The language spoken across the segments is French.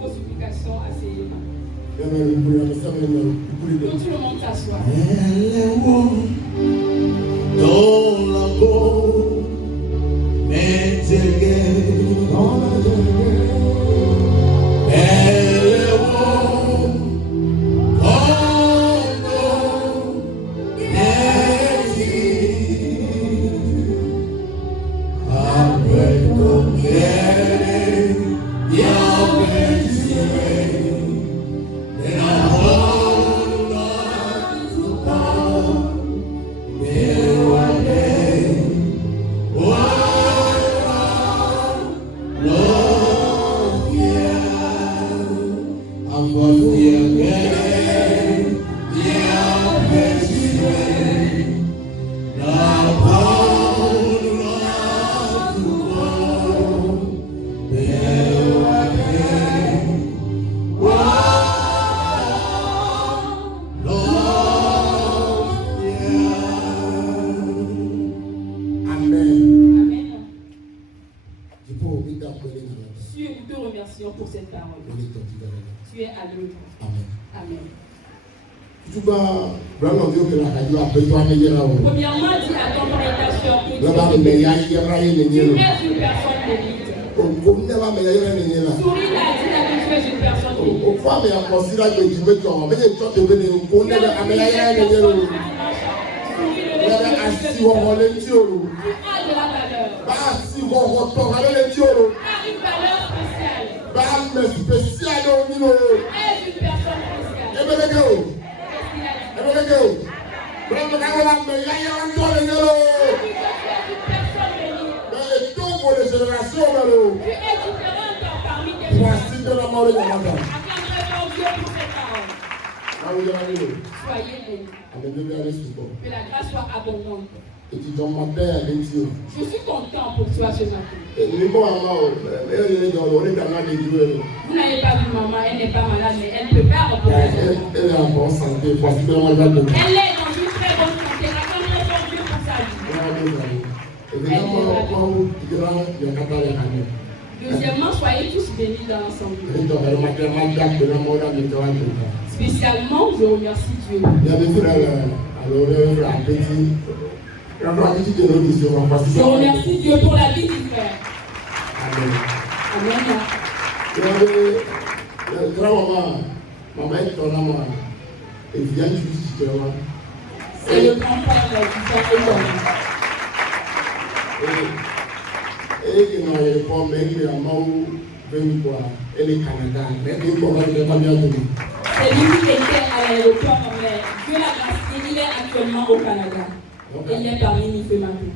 vos supplications, asseyez-vous. Que tout le monde s'assoie. Pour cette parole. Tu es à l'œuvre. Amen. Premièrement, dis à ton prédicateur que tu es une personne d'élite. Souris l'a dit que tu es une personne d'élite. Que la grâce soit abondante. Je suis content pour toi ce matin. Vous n'avez pas vu maman, elle n'est pas malade, mais elle peut pas reprendre. Elle est en bonne santé. Elle est dans une très bonne santé. Acclamez fort Dieu pour sa vie. Deuxièmement, soyez tous bénis dans l'ensemble. Spécialement, je remercie Dieu. Je remercie Dieu pour la vie du frère. Amen. C'est le grand-père du frère. C'est lui qui était à l'aéroport, mais Dieu l'a grâce, il est actuellement au Canada. Il est parmi nous ce matin.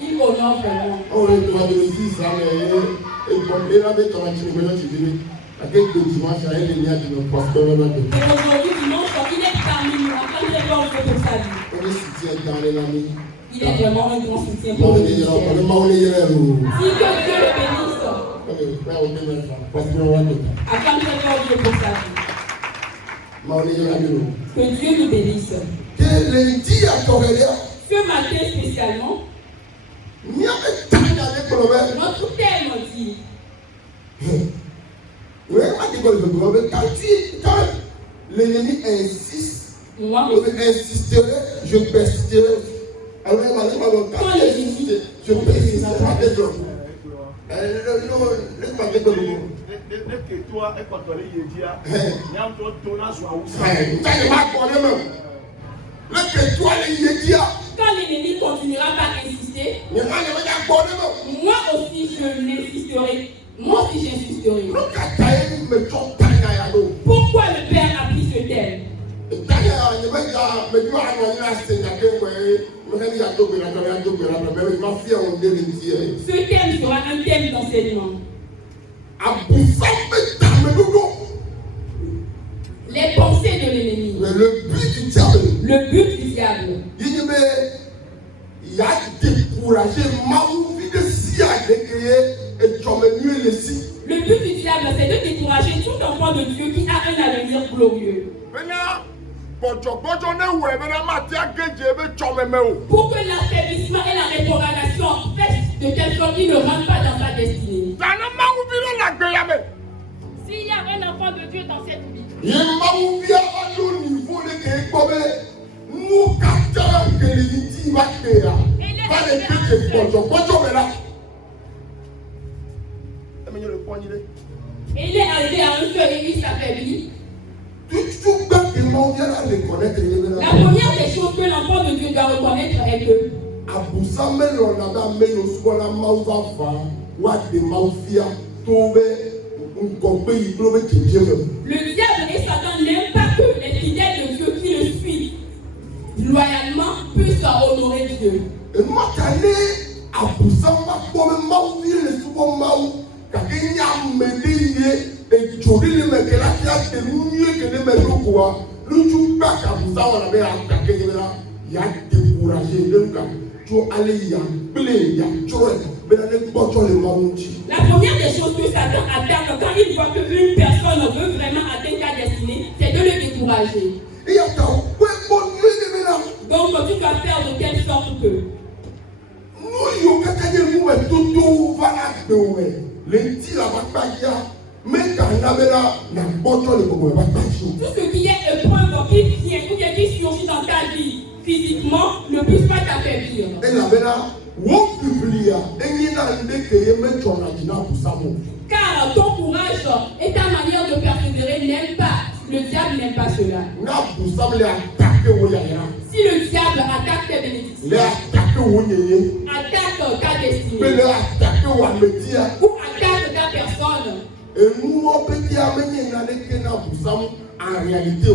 Il honore vraiment. Aujourd'hui, dimanche, il est parmi nous. Il est vraiment un grand soutien pour nous. Si que Dieu le bénisse. Acclame très fort Dieu pour sa vie. Que Dieu nous bénisse. Ce matin spécialement, notre Père m'a dit. Quand l'ennemi insiste, je persisterai. Alors, quand je persisterai. Quand l'ennemi continuera par insister, moi aussi je l'insisterai. Moi aussi j'insisterai. Pourquoi le Père a pris ce thème? Ce thème sera un thème d'enseignement. Les pensées de l'ennemi. Le but du diable. Le but du diable. Il a découragé Le but du diable, c'est de décourager tout enfant de Dieu qui a un avenir glorieux. Pour que l'affaiblissement et la rétrogradation fassent de telle sorte qu'il ne rentre pas dans sa destinée. S'il y a un enfant de Dieu dans cette vie, il est arrivé à un seul et il s'affaiblit. La première des choses que l'enfant de Dieu doit reconnaître est que le diable et Satan n'aiment pas que les fidèles de Dieu qui le suivent loyalement puissent honorer Dieu. La première des choses que Satan attaque quand il voit qu'une personne veut vraiment atteindre sa destinée, c'est de le décourager. Donc tu dois faire de telle sorte que tout ce qui est épreuve qui vient ou bien qui surgit dans ta vie physiquement ne puisse pas t'affaiblir. Car ton courage et ta manière de persévérer n'aime pas. Le diable n'aime pas cela. Si le diable attaque tes bénédictions, attaque ta destinée, ou attaque ta personne, en réalité,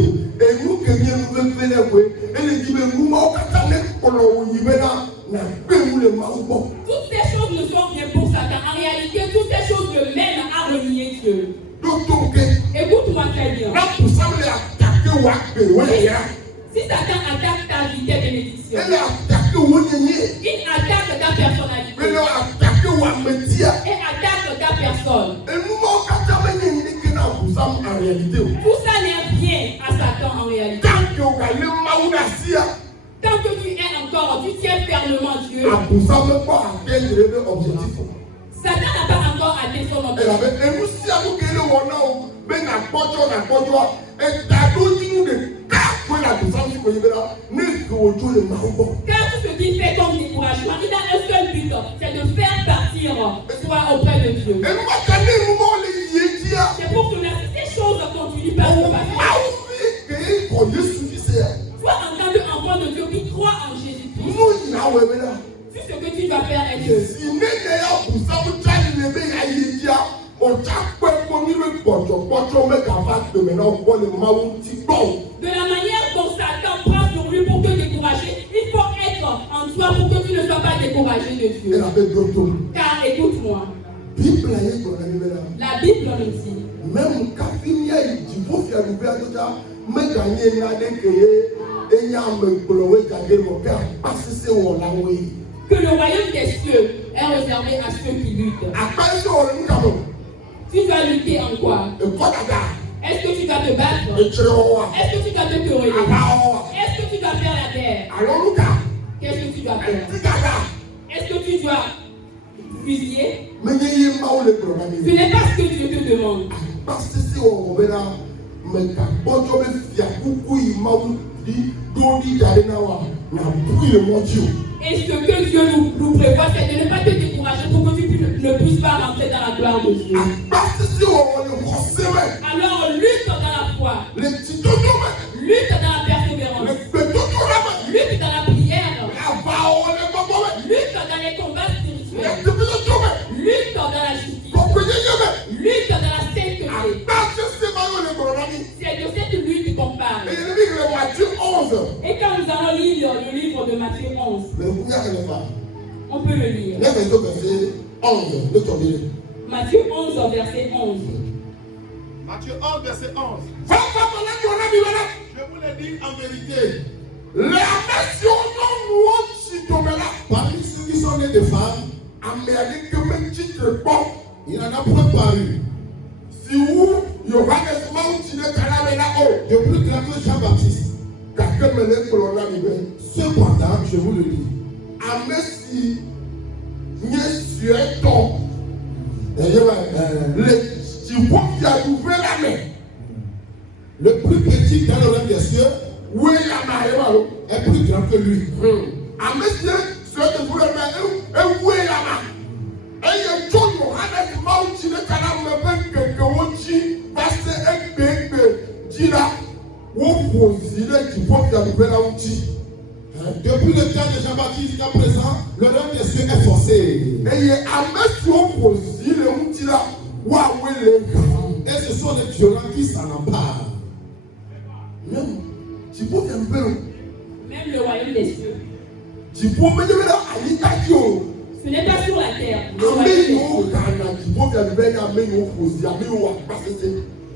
toutes ces choses ne sont bien pour Satan. En réalité, toutes ces choses le mènent à renier Dieu. Écoute-moi très bien. Si Satan attaque ta vie, tes bénédictions, il attaque ta personnalité et attaque ta personne. Tout ça n'est rien à Satan en réalité. Tant que tu es encore, tu tiens fermement Dieu. Satan n'a pas encore atteint son objectif. Car tout ce qu'il fait comme découragement, il a un seul but, c'est de faire partir toi auprès de Dieu. C'est pour cela que ces choses continuent par se passer. Toi, en tant qu'enfant de Dieu qui croit en Jésus-Christ, tout ce que tu dois faire est que de la manière dont Satan prend sur lui pour te décourager, il faut être en toi pour que tu ne sois pas découragé de Dieu. Car écoute-moi, la Bible nous dit même quand il y a du beau fier ouvert, mais gagner n'a que le royaume des cieux est réservé à ceux qui luttent. Tu dois lutter en quoi? Est-ce que tu dois te battre? Est-ce que tu dois te quereller? Est-ce que tu dois faire la guerre? Qu'est-ce que tu dois faire? Est-ce que tu dois fusiller? Ce n'est pas ce que Dieu te demande. Et ce que Dieu nous prévoit, c'est de ne pas te décourager pour que tu ne puisses pas rentrer dans la gloire de Dieu. Alors lutte dans la foi, lutte dans la persévérance, lutte dans la prière, lutte dans les combats spirituels, lutte dans la justice, lutte dans la sainteté. C'est de cette lutte qu'on parle. Et quand nous allons lire le livre de Matthieu 11, on peut le lire. Matthieu 11, verset 11. Matthieu 11, verset 11. Je vous le dis en vérité. Parmi ceux qui sont nés de femmes, il n'en a point paru. Si vous, de plus grand que Jean-Baptiste. Cependant, je vous le dis. Le plus petit dans le règne des cieux est plus grand que lui. Depuis le temps de Jean-Baptiste jusqu'à présent, le règne des cieux est forcé. Et ce sont les violents qui s'en emparent. Même le royaume des cieux. Ce n'est pas sur la terre.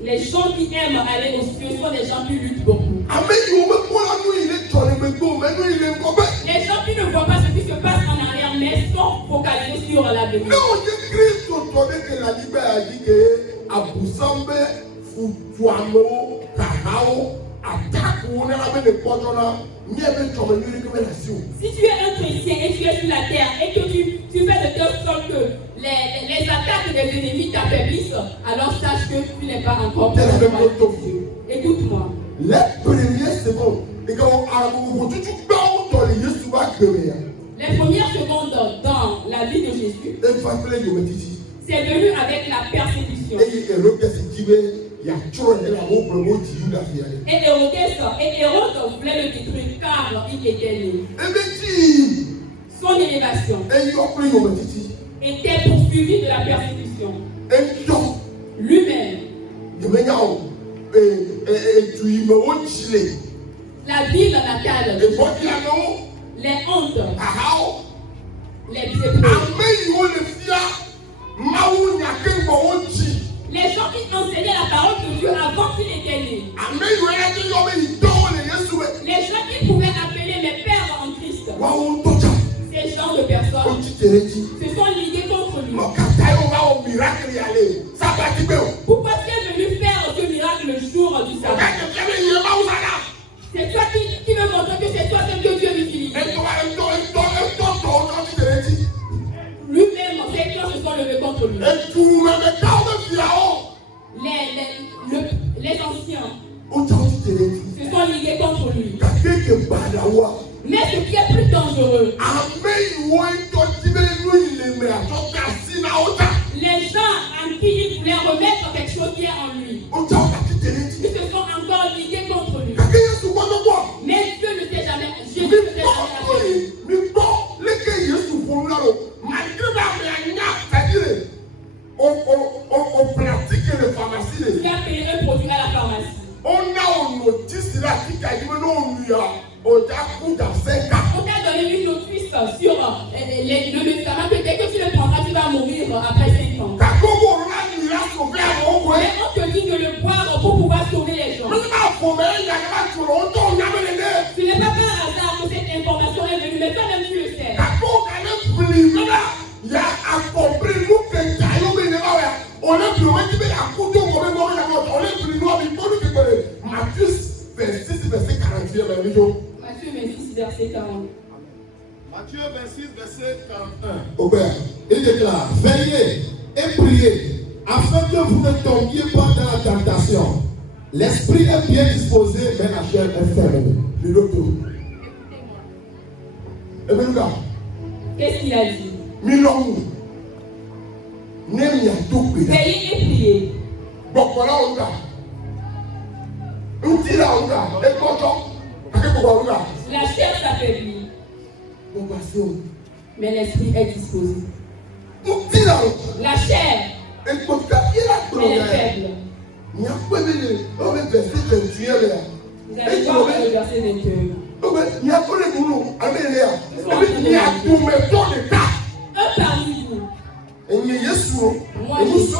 Les gens qui aiment aller aux cieux sont des gens qui luttent beaucoup. Les gens qui ne voient pas ce qui se passe en arrière, mais sont focalisés sur l'avenir. Si tu es un chrétien et tu es sur la terre et que tu fais de telle sorte que les attaques des ennemis t'affaiblissent, alors sache que tu n'es pas encore prêt. Écoute-moi. Les premières secondes, les premières secondes dans la vie de Jésus, c'est venu avec la persécution. Et Hérode voulait le détruire car il était né. Son élévation était poursuivie de la persécution. Lui-même, la ville natale, les hontes, les les gens qui enseignaient la parole de Dieu avant qu'il était né. Les gens qui pouvaient appeler les pères en Christ. Ces genres de personnes se sont ligués contre lui. Pourquoi tu es venu faire ce miracle le jour du sabbat? C'est toi qui me montre que c'est toi seul que Dieu utilise. Lui-même, ses clans se sont levés contre lui. Les anciens se sont ligués contre lui. Mais ce qui est plus dangereux, les gens en qui il voulait remettre quelque chose qui est en lui, ils se sont encore ligués contre lui. Mais Dieu ne sait jamais. Jésus ne sait jamais. On pratique le pharmacie. Tu as payé un produit à la pharmacie. On a une notice là qui t'a dit non, on t'a donné une notice sur le médicament que dès que tu le prendras, tu vas mourir après 5 ans. Mais on te dit de le boire pour pouvoir sauver les gens. Ce n'est pas par hasard que cette information est venue, mais toi-même tu le sais. Il y a accompli nous que on est plus loin qui met la coupe de mauvais on est plus loin mais pour nous que Matthieu 26 verset 41 Matthieu 26 verset 40. Matthieu 26 verset 41. Aubert, il déclare: veillez et priez afin que vous ne tombiez pas dans la tentation. L'esprit est bien disposé, mais la chair est faible. Écoutez-moi. Qu'est-ce qu'il a dit? Veillez et priez. La chair s'affaiblit, mais l'esprit est disposé. La chair, mais elle est faible. Vous allez voir le verset 21. Il y a tous les boulots. Il y a tous mes tons de cas. Un parmi vous. Moi, je suis un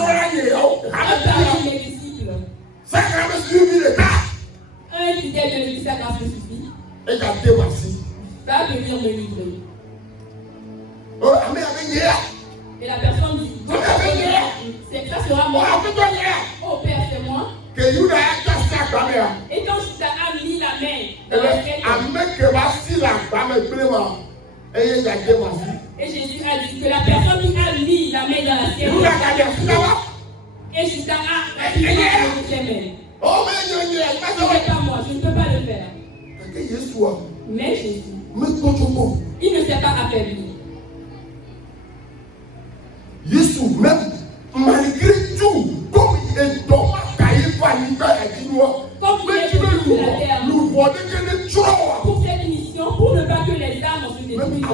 parmi mes disciples. Ça a suivi le cas. Un fidèle de l'église, ça a suffit. Et j'ai été voici. Va venir me livrer. Oh, amen, amen, et la personne dit, ça sera moi. Oh Père, c'est moi. Et quand Judas a mis la main dans la et Jésus a dit que la personne qui a mis la main dans la sienne et Judas a mis ses mains. Oh, mais ce n'est pas moi, je ne peux pas le faire. Mais Jésus, il ne s'est pas affaibli. Jésus, même malgré tout, comme il est dans ma cahier, comme il est venu sur la terre pour cette mission, pour ne pas que les âmes se détruisent.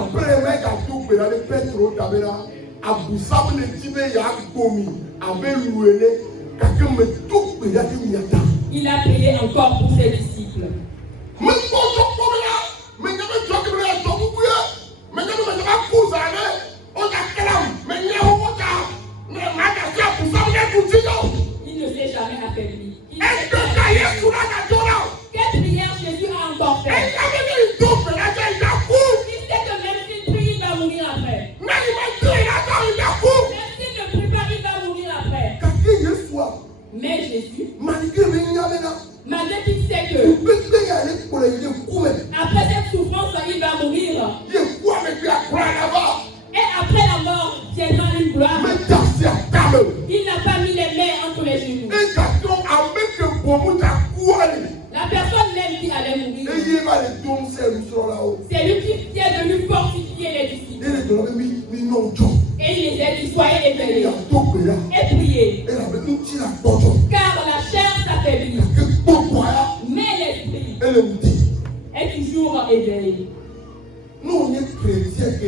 Il a prié encore pour ses disciples. Il ne s'est jamais affaibli. Quelle prière Jésus a encore fait? Il sait que même s'il prie, il va mourir après. Même s'il ne prie pas, il va mourir après. Mais Jésus, malgré qu'il sait que après cette souffrance, il va mourir. Et après la mort, viendra une gloire. Il n'a pas mis les mains entre les genoux. La personne même qui allait mourir, c'est lui qui est venu fortifier les disciples. Et il les a dit, soyez éveillés et priez. Car la chair s'affaiblit, mais l'esprit est toujours éveillé. Nous, on est chrétiens qui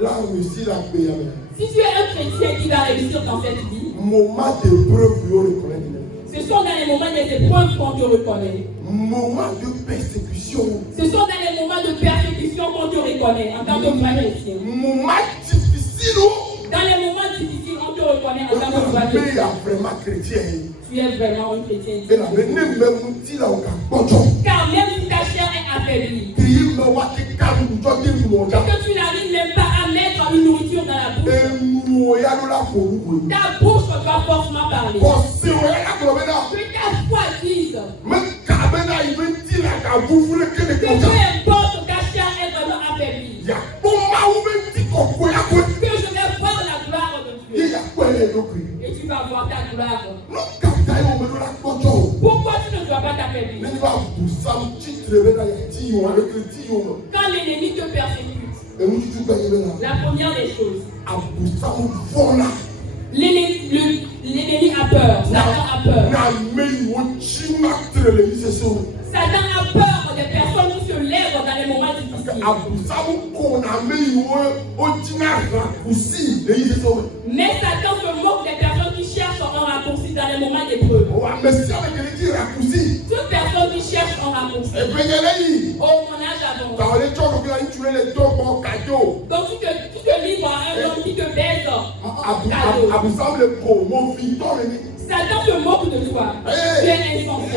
là aussi la paix. Si tu es un chrétien qui va réussir dans cette vie, moment d'épreuve, vous reconnaissez. ce sont dans les moments des épreuves qu'on te reconnaît. Moment de persécution. Ce sont dans les moments de persécution qu'on te reconnaît en tant que vrai chrétien. Moment difficile. Dans les moments difficiles, on te reconnaît en tant que vrai chrétien. Tu es vraiment un chrétien. Car même si ta chair est affaiblie, et que tu n'arrives même pas à mettre une nourriture dans la bouche, ta bouche doit forcément parler. Que ta foi dise que peu importe ta chair est vraiment affaiblie, que je vais voir la gloire de Dieu. Et tu vas voir ta gloire. Pourquoi tu ne dois pas t'affaiblir? Quand l'ennemi te persécute, la première des choses, l'ennemi a peur, Satan a peur. Satan a peur des personnes qui se lèvent dans les moments difficiles. Mais Satan se moque des personnes qui cherchent un raccourci dans les moments d'épreuve. Toute personne qui cherche un raccourci. Oh, mon âge avance. Donc tu te livres à un homme qui te baise. Satan se moque de toi. Tu es insensé.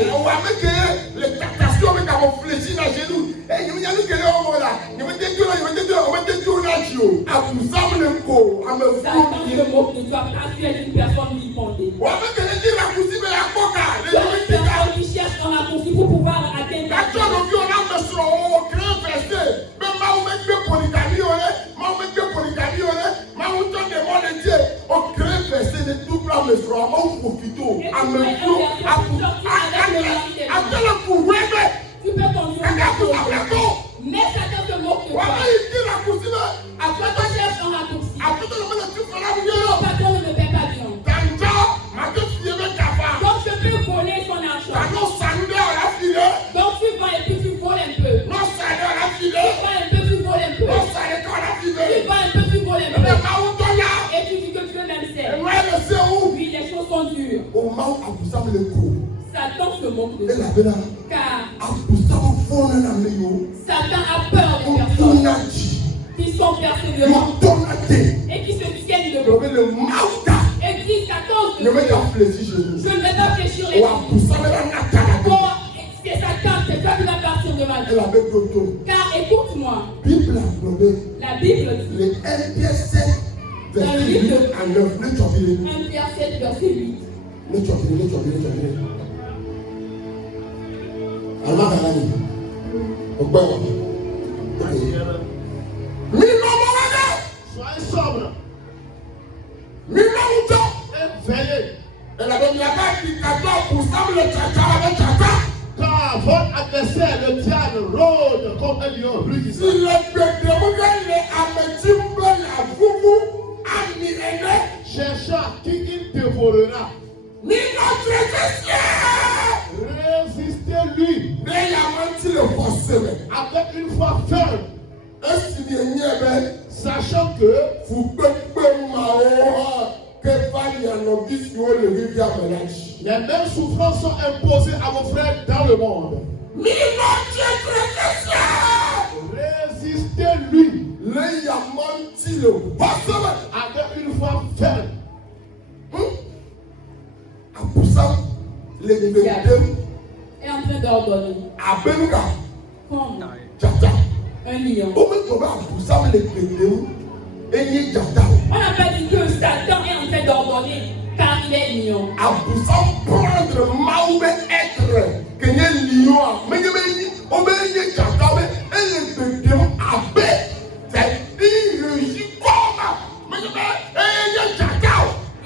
Satan se moque de toi parce que tu es une personne vilipendée. Tu es une personne qui cherche un raccourci pour pouvoir atteindre ta vie. Tu peux conduire mais Satan se moque de toi. Après tu cherches un raccourci. Ton patron ne me paie pas bien. Donc je peux voler son argent. Donc tu vends et puis tu voles un peu. Tu vends un peu, tu voles un peu. Tu vends un peu, tu voles un peu. Et tu dis que tu veux même faire. Oui, les choses sont dures. Satan se moque de toi. Car Satan a peur des personnes qui sont persévérantes et qui se tiennent debout. Et disent à cause de Dieu, je ne vais pas fléchir les pieds. C'est Satan, c'est toi qui vas partir de ma vie. Car écoute-moi, la Bible dit, les 1 Pierre 7, verset 8 à 9, 1 Pierre 7, verset 8. Soyez sobre. Veillez. Car votre adversaire, le diable, rôde comme un lion rugissant. Cherchant qui il dévorera. Résistez-lui avec une foi ferme, sachant que les mêmes souffrances sont imposées à vos frères dans le monde. Résistez-lui avec une foi ferme. Est en train d'ordonner comme un lion. On n'a pas dit que Satan est en train d'ordonner car il est lion.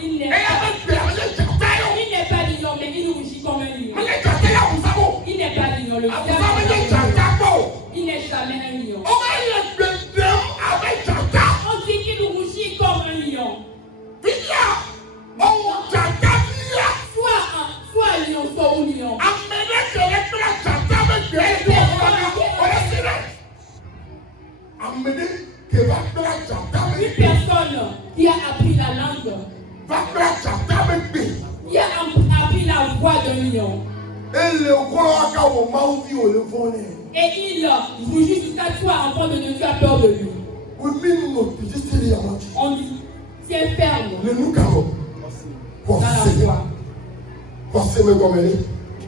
Il n'est pas lion, mais il rugit comme un lion. Il n'est pas lion, le diable. Il n'est jamais un lion. On dit qu'il rougit comme un lion. Soit lion, soit un lion. Une personne qui a appris la langue, qui a appris la voix d'un lion, et il rugit jusqu'à toi, enfant de Dieu, tu as peur de lui. On dit, tiens ferme dans la foi.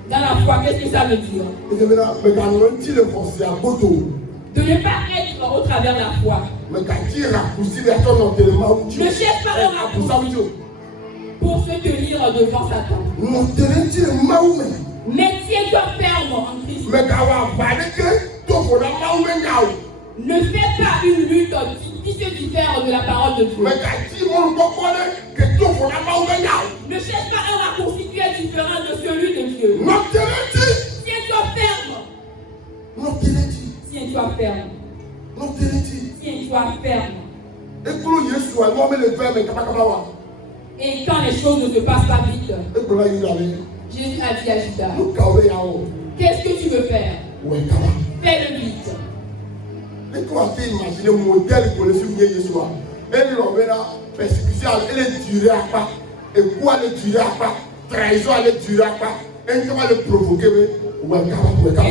Dans la foi, qu'est-ce que ça veut dire? De ne pas être au travers de la foi. Ne cherche pas un raccourci pour se tenir devant Satan. Mais tiens-toi ferme en Christ. Ne fais pas une lutte qui se diffère de la parole de Dieu. Ne cherche pas un raccourci qui est différent de celui de Dieu. Tiens-toi ferme. Tiens-toi ferme. Tiens-toi ferme. Et quand les choses ne se passent pas vite, Jésus a dit à Judas, qu'est-ce que tu veux faire? Fais-le vite. Et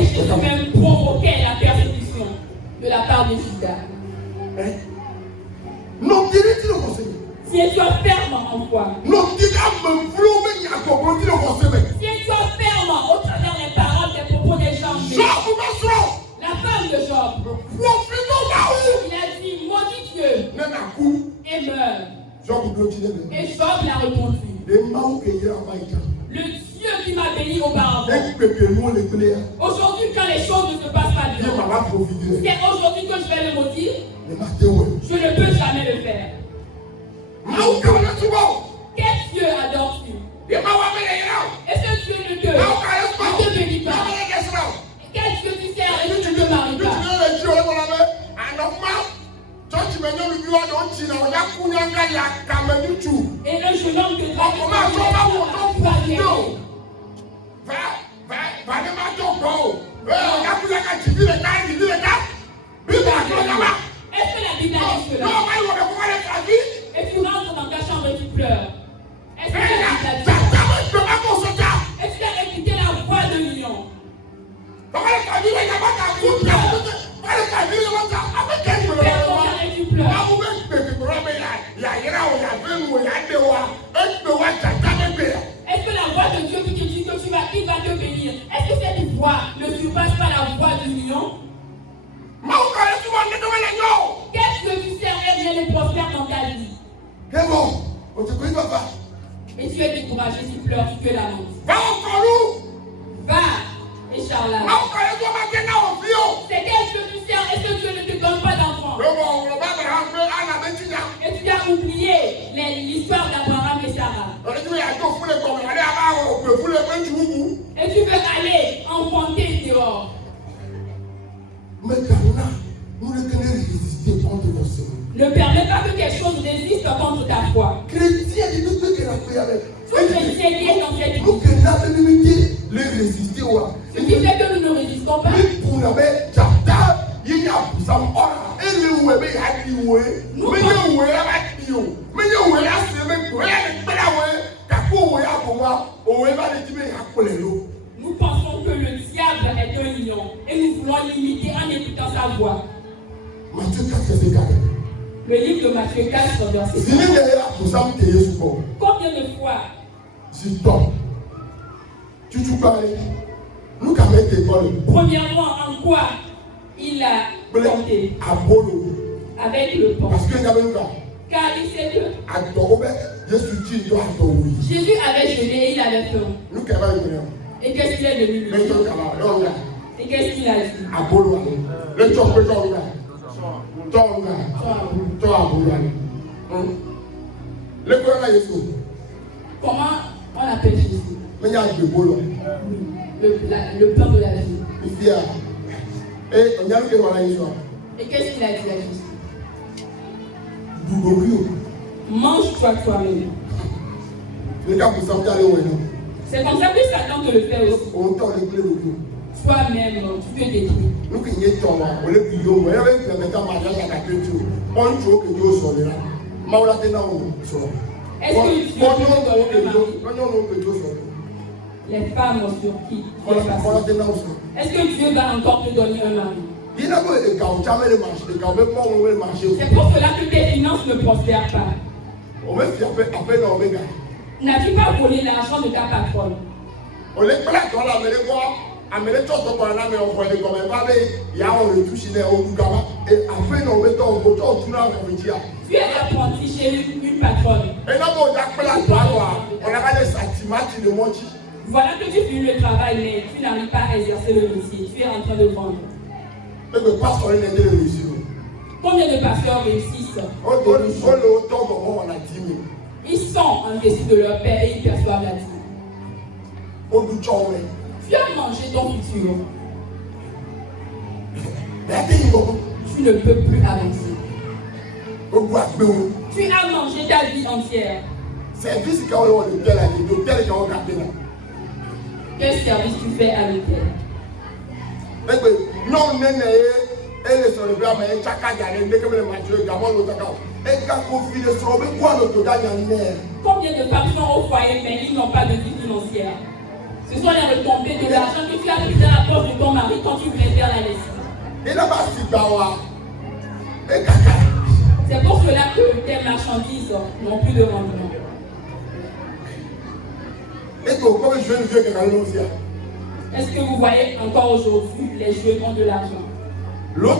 Jésus même provoquait la persécution de la part de Judas. Tiens-toi ferme en foi. Tiens-toi ferme au travers des paroles, des propos des gens. La femme de Job, il a dit, maudit Dieu et meurt. Et Job l'a répondu, le Dieu qui m'a béni auparavant. Aujourd'hui, quand les choses ne se passent pas bien, c'est aujourd'hui que je vais le maudire. Je ne peux jamais le faire. Quel Dieu adore-tu? Et ce Dieu ne te bénit pas. Quel Dieu tu sers et tu ne te maries pas? Et un jeune homme que Dieu est-ce que la Bible a dit cela? Et tu rentres dans ta chambre et tu pleures. Est-ce que la Bible a dit cela? Est-ce que tu as écouté la voix de lion? va. Et tu es découragé, tu pleures, tu te lamentes. Va encore où? Va et charlatan. C'est quel Dieu tu sers? Est-ce que Dieu ne te donne pas d'enfant? Et tu as oublié l'histoire d'Abraham et Sarah. Et tu veux aller enfanter dehors. Mais nous ne tenons résister contre nos sœurs. Ne permets pas que quelque chose résiste contre ta foi. Chrétien, il nous peut que la prière. Tout chrétien qui est dans cette vie. Nous que nous limiter les résister. Ce qui fait que nous ne résistons pas. Pour la mettre, j'attends. Il y a ça me et le ouais mais il ouais mais le ouais là bio mais le ouais là c'est même ouais mais là ouais kako ouais à moi ouais va le dire à colero. Nous pensons que le diable est un lion et nous voulons l'imiter en écoutant sa voix. Matthieu 4 verset 4. Le livre de Matthieu 4 verset 4. Combien de fois c'est top. Tu parles. Nous quand même école. Premièrement, en quoi il a compté? Avec le pont. Parce que car il sait que Jésus avait jeûné et il avait faim. Et qu'est-ce qu'il est devenu? Et qu'est-ce qu'il a dit? Comment on appelle Jésus? Le pain de la vie. Et qu'est-ce qu'il a dit à Jésus? Mange-toi toi-même. C'est comme ça que Satan te le fait aussi. Toi-même, tu te détruis. Est-ce que les femmes sur qui? Est-ce que Dieu va encore te donner un mari? C'est pour cela que tes finances ne prospèrent pas. N'as-tu pas volé l'argent de ta patronne? Tu es apprenti chez une patronne. Voilà que tu finis le travail, mais tu n'arrives pas à exercer le métier. Tu es en train de vendre. Combien de pasteurs réussissent? Ils sont en dessous de leur père et ils perçoivent la dîme. Tu as mangé ton futur. Tu ne peux plus avancer. Tu as mangé ta vie entière. Quel service tu fais à l'hôtel? Combien de femmes sont au foyer mais ils n'ont pas de vie financière? Ce sont les retombées de l'argent que tu as pris dans la poche de ton mari quand tu voulais faire la lessive. C'est pour cela que tes marchandises n'ont plus de rendement. Est-ce que vous voyez encore aujourd'hui les jeunes ont de l'argent? Là,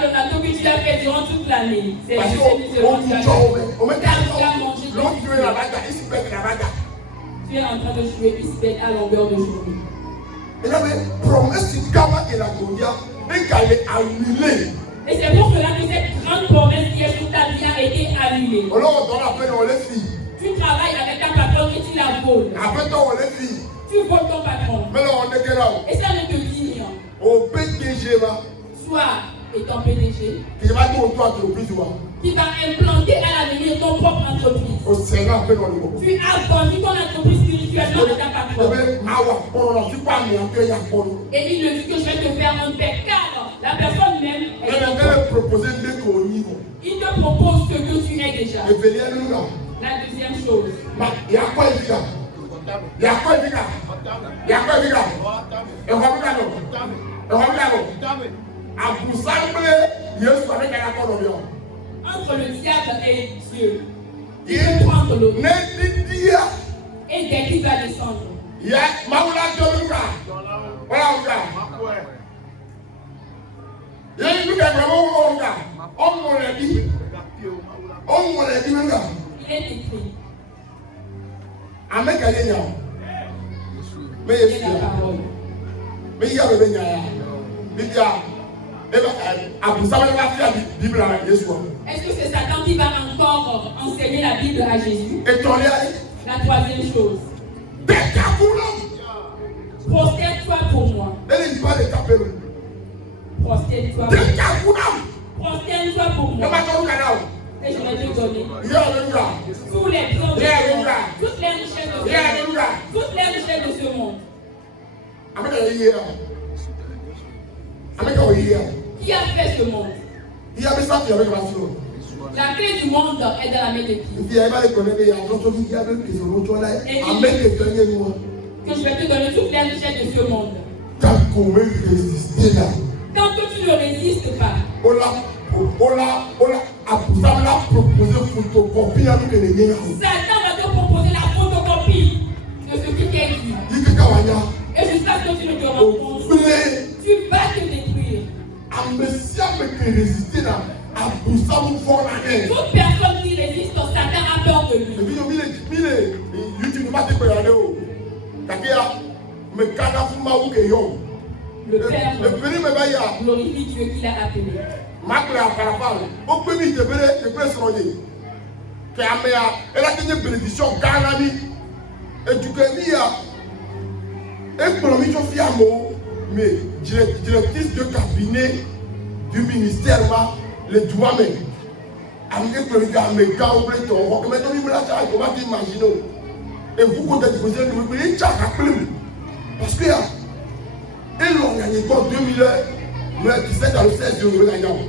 le gâteau que tu as fait durant toute l'année, c'est la deuxième que tu as mangé. Tu es en train de jouer Isbeth à longueur de journée. Et c'est pour cela que cette grande promesse qui est sur ta vie a été annulée. Tu travailles avec ta patronne et tu la voles. Tu voles ton patron. Et ça ne te dit rien. Soit étant PDG, qui va implanter à l'avenir ton propre entreprise. Tu as vendu ton entreprise spirituellement à ta patronne. Et il ne dit que je vais te faire un père car la personne même il te propose ce que tu es déjà. La deuxième chose. Entre le diable et Dieu, il peut prendre l'autre. Et dès qu'il va descendre, Amen. Mais C'est la parole. Mais il y a le Bénia. Il y a. Est-ce que c'est Satan qui va encore enseigner la Bible à Jésus? La troisième chose. Prosterne-toi pour moi. Prosterne-toi pour moi. Prosterne-toi pour moi. Et je vais te donner tous les biens de ce monde, toutes les richesses de ce monde, toutes les richesses de ce monde. Qui a fait ce monde? La clé du monde est dans la main de qui? Et que je vais te donner toutes les richesses de ce monde. Quand tu ne résistes pas, Satan va te proposer la photocopie de ce qui t'est dit. Et jusqu'à ce que tu ne te rends compte, tu vas te détruire. Toute personne qui résiste, Satan a peur de lui. Le Père glorifie Dieu qui l'a appelé. Mais directrice de cabinet du ministère, le douane. Et vous comptez parce que ils l'ont gagné pour 2017 dans le 16 de l'année.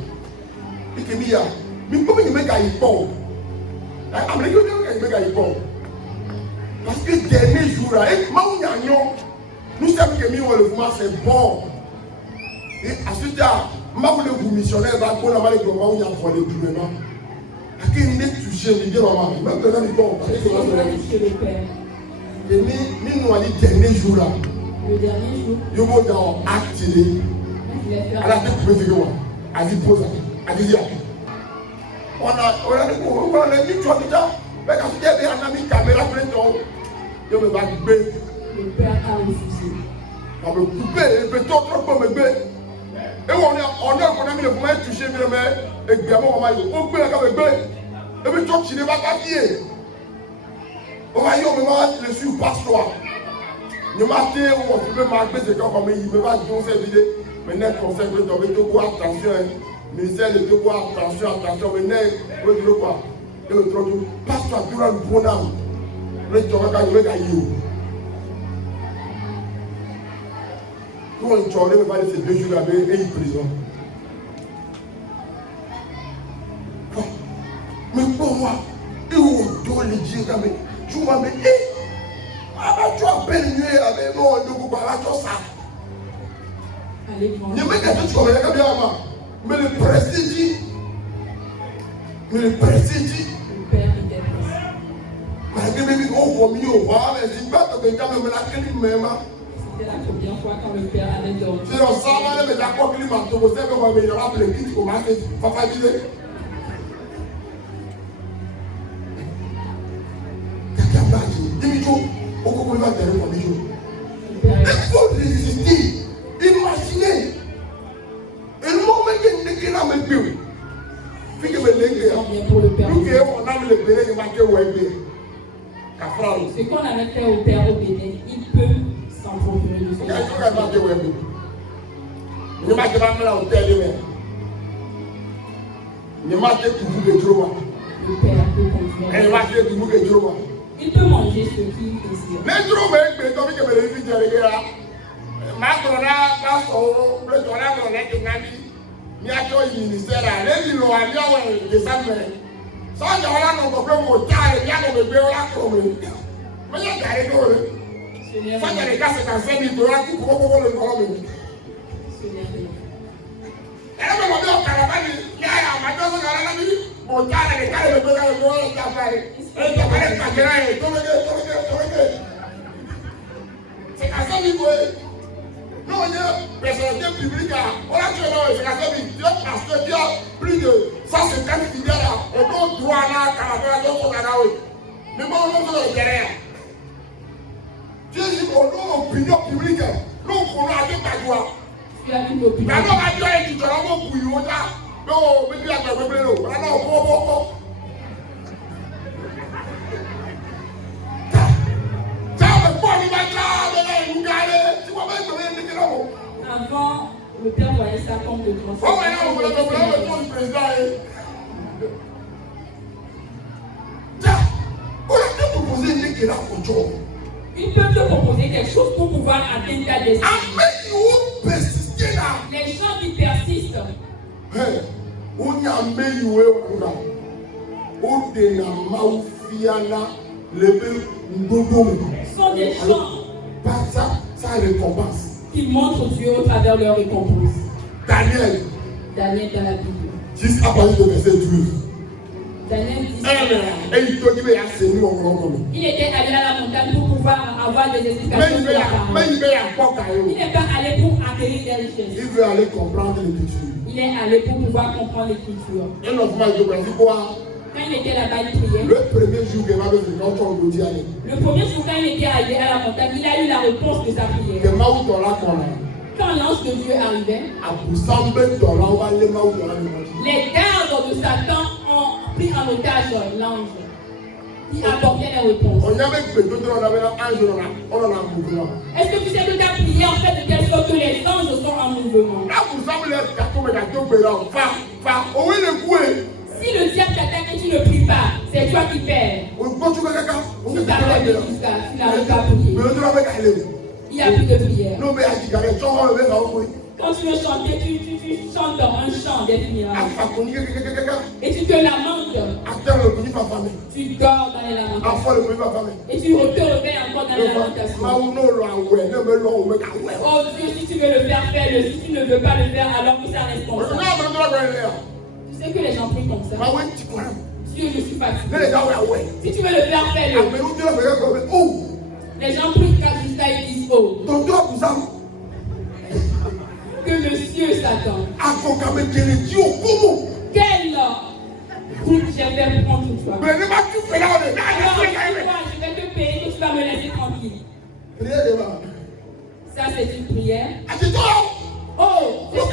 Et que Mia, mais comment il me gagne pas? Parce que dernier jour, nous savons que le mouvement c'est bon. Et à ce temps, je vous missionnaire va pour la maladie de l'homme, il y a pour les gouvernements. À qui il est touché, il dit normalement, même que là, il tombe. Et nous avons dit dernier jour là. Le dernier jour. Nous avons activé. À la tête, vous pouvez dire, à dit pose, à dit on a mis tout déjà. Mais quand il y a un ami caméra pour le temps, je me vais couper. Le Père a refusé. On me couper, et peut trop pour me couper. Et on a mis le moyen de toucher, mais bien, on va y aller. On peut la couper. Et puis, tu ne vas pas dire. On va y aller, on va le suivre pasteur. Ne m'attendez où on peut marquer ce qu'on va il me va dire, on s'est vidé. Maintenant, conseil de quoi, attention. Ministère de quoi, attention. Maintenant, vous dire quoi? Et le trou, pasteur, tu as le bon âme. Le trou, quand il me gagne. Tout le monde va laisser 2 jours là-bas et une prison. Mais pour moi, et où doit le dire, tu m'as dit, tu as béni avec moi, tu as ça. Ne me gâte, tu connais pas bien, mais le prestige, Le Père est malgré mes gros vomis au roi, mais je ne pas te dire, mais la clé même. C'était la première fois quand le Père avait dormi. Si on s'en va, mais la quoi que l'imam, tu sais qu'on va venir rappeler qui commence à fatiguer. Quelqu'un m'a dit, dis-moi, au coup, il va te répondre. Il faut résister, imaginer. Et le moment qu'il est là, mais plus. Puis que me l'aigle, pour le Père. nous qui avons le Bénin, il m'a dit, ouais, ce qu'on avait fait au Père au Bénin, il peut s'en procurer de ce. Ne m'a pas mal au tel même. Ne m'a pas de vous de trop. Le Père peut conduire. Elle m'a dit de vous de trop. Il peut manger ce qu'il désire. Mais trop, mais comme il me l'a dit, là. Ma grona, ma soeur, le grona, mon est un ami. Il y a tout le ministère là. Les îles ont allé au décembre. Sans que on a nos problèmes au tard, il y a nos bébés au lac. Mais il y a garé d'eau. Sans que les gars se cassent, ils doivent tout pour le problème. Elle m'a dit au caravane, il y a un matin au caravane, au tard, les gars, les bébés, les bébés, les gars, les c'est qu'à ça, il faut. Non, il y a une personnalité publique. On a tué là, c'est qu'à ça, parce que tu as plus de 150 fidèles là. On doit droit là, caravane, on a là. Mais bon, on peut le derrière. opinion publique. Nous, on a fait ta joie. Tu as une opinion. Mais non, ma joie est tu as un bouillon là. Non, mais tu as un peu de l'eau. Non, bon. Avant, le père voyait ça comme de grand. Oh, mais non, le président. Tiens, on a te proposé une qui est là pour toi. Ils peuvent te proposer quelque chose pour pouvoir atteindre ta destinée. Mais vous persistez là. Les gens qui persistent. On y a meilleur là. On te la maufiana le Sont des gens pas ça récompense. Qui montrent Dieu au travers de leur récompense. Daniel dans la Bible. 10 à partir de verset 12. Daniel 10. Et il te dit, mais il il était allé à la montagne pour pouvoir avoir des explications sur la parole. Il n'est pas allé pour acquérir des richesses. Il veut aller comprendre l'écriture. Il est allé pour pouvoir comprendre l'écriture. Et notre quoi? Quand il était là-bas, il priait. Le premier jour qu'il va venir, quand on nous dit aller. Le premier jour, quand il était arrivé à la montagne, il a eu la réponse de sa prière. Quand l'ange de Dieu arrivait, les gardes de Satan ont pris en otage l'ange. Il apportait les réponses. Est-ce que tu sais que tu as prié en fait de telle sorte que les anges sont en mouvement? Si le diable t'attaque et tu ne pries pas, c'est toi qui perds. Tu t'arrêtes jusqu'à tu n'arrives pas à prier. Il n'y a plus de prière. Quand tu veux chanter, tu chantes dans un chant des miracles. Et tu te lamentes. Tu dors dans les lamentations. Et tu te réveilles encore dans les lamentations. Oh Dieu, si tu veux le faire, fais-le. Si tu ne veux pas le faire, alors que ça reste comme ça. Tu sais que les gens prient comme ça. Dieu, je suis fatigué. Si tu veux le faire, fais-le. Les gens prient jusqu'à ils disent oh. Que monsieur Satan. Quel truc j'ai fait pour prendre toi. Alors, je vais te payer que tu vas me laisser tranquille. Ça, c'est une prière. Oh, c'est ça.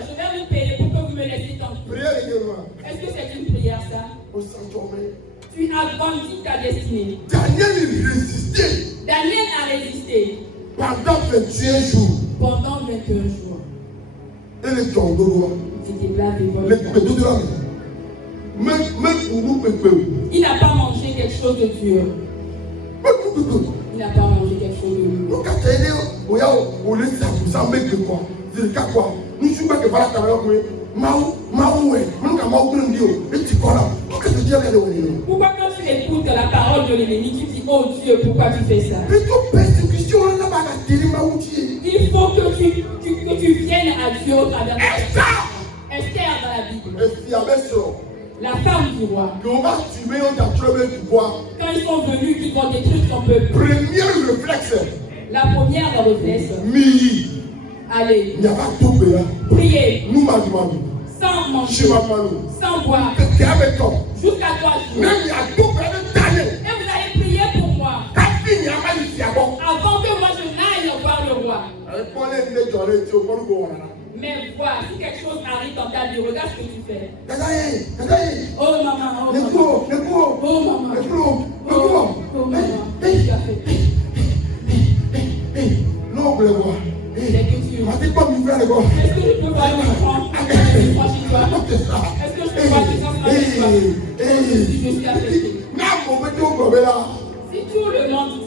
Je vais vous payer pour que vous me laissiez tranquille. Est-ce que c'est une prière, ça? Tu as vendu ta destinée. Daniel a résisté. Pendant 21 jours. Pendant 21 jours. Et les tondorois. C'était là il n'a pas mangé quelque chose de dur. Il n'a pas mangé quelque chose de dur. Pourquoi quand tu écoutes la parole de l'ennemi, tu dis oh Dieu, pourquoi tu fais ça? Il faut que tu viennes à Dieu au travers de Esther dans la Bible. La femme du roi. Quand ils sont venus, ils vont détruire son peuple. Premier réflexe. La première réflexe. Allez. Priez. Sans manger. Sans boire. Jusqu'à 3 jours. Et vous allez prier pour moi. Avant que moi je n'aille voir le roi. Mais vois, si quelque chose arrive dans ta vie, regarde ce que tu fais. Oh maman, oh maman. Oh maman. Oh maman. Qu'est-ce que tu as fait? Non, le roi. C'est que tu... Est-ce que je peux voir une enfant? Est-ce que je peux voir une enfant? Si je suis affecté. Si tout le monde dit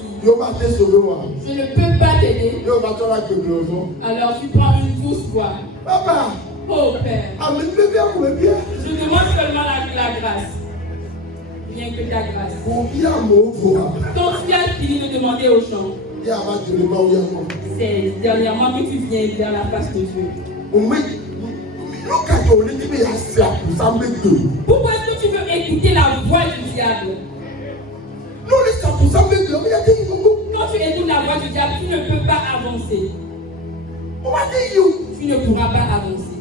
je ne peux pas t'aider, alors tu prends une douce voix. Papa. Oh Père, je demande seulement la grâce. Rien que ta grâce. Quand tu as fini de demander aux gens, c'est dernièrement que tu viens vers la face de Dieu. Pourquoi est-ce que tu veux écouter la voix du diable? Quand tu écoutes la voix du diable, tu ne peux pas avancer. Tu ne pourras pas avancer.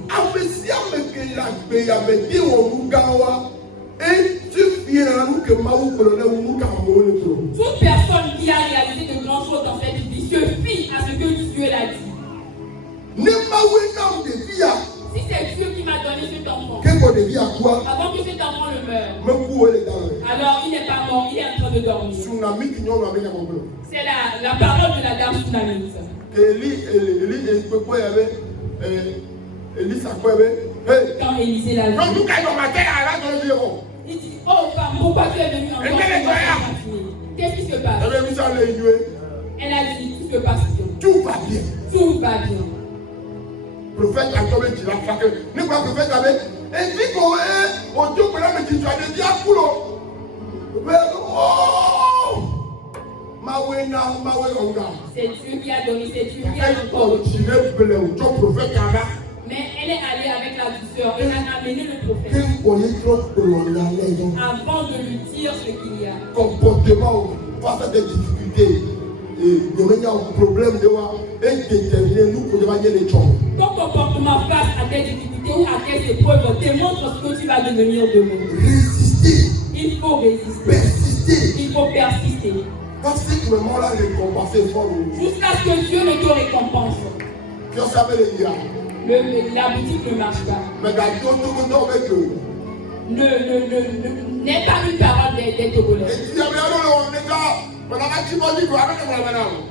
Toute personne qui a réalisé de grandes choses dans cette vie se fie à ce que Dieu l'a dit. Si c'est Dieu qui m'a donné cet enfant, avant que cet enfant le meure, alors il n'est pas mort, il est en train de dormir. C'est la parole de la dame Sunamite. Quand Élisée l'a vu, il dit, oh femme, pourquoi tu es venue encore? Qu'est-ce qui se passe? Elle a dit, tout se passe bien. Tout va bien. Tout va bien. Prophète a tombé sur la fac. N'est pas prophète avait. Et dit qu'on est au Dieu pour la médecine, tu as des diacolos. C'est Dieu qui a donné, c'est Dieu qui a encore. Mais elle est allée avec la douceur, elle a amené le prophète avant de lui dire ce qu'il y a. Comportement face à des difficultés. Ton comportement face à tes difficultés ou à tes épreuves démontre ce que tu vas devenir demain. Résister. Il faut résister. Persister. Il faut persister. Jusqu'à ce que Dieu ne te récompense. La boutique ne marche pas. N'est pas une parole des Togolais.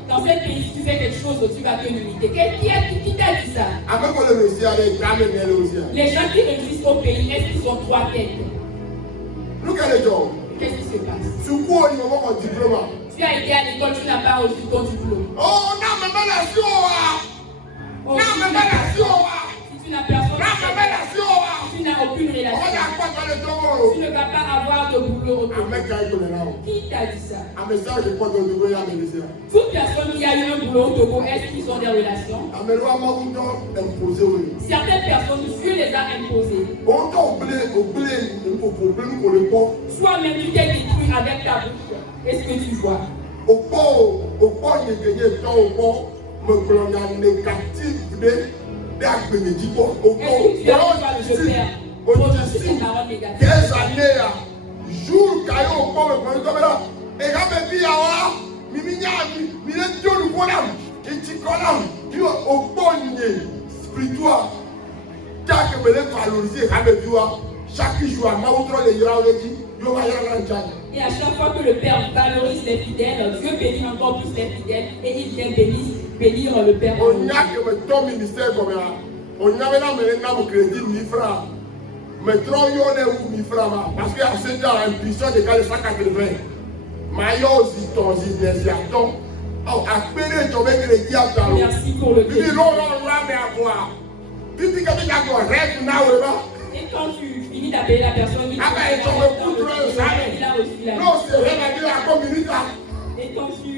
Dans ce pays, si tu fais quelque chose, tu vas te limiter. Qui t'a dit ça? Les gens qui réussissent au pays, est-ce qu'ils ont 3 têtes? Qu'est-ce qui se passe? Tu as été à l'école, tu n'as pas reçu ton diplôme. Si tu n'as personne, tu n'as aucune relation. Tu ne vas pas avoir de boulot au Togo. Qui t'a dit ça? Toute personne qui a eu un boulot au Togo, est-ce qu'ils ont des relations? Certaines personnes, Dieu les a imposées. Soit même tu t'es détruit avec ta bouche. Est-ce que tu vois? Est-ce que tu as le père prononcer des paroles négatives? Quelles années, jour caillou, et quand chaque jour, et à chaque fois que le Père valorise les fidèles, Dieu bénit encore plus les fidèles et il vient bénir le Père. On y a que ton ministère comme ça. On y a maintenant mon crédit 1000 francs. Mais trop y on est où 1000 francs parce que à ce temps une puissance de 480. Maillot ziton ziton. Oh, à peine tomber crédit à ta. Merci pour le crédit. Et quand tu finis d'appeler la personne, il a reçu la. Non, c'est rien à dire à la communauté. Et quand tu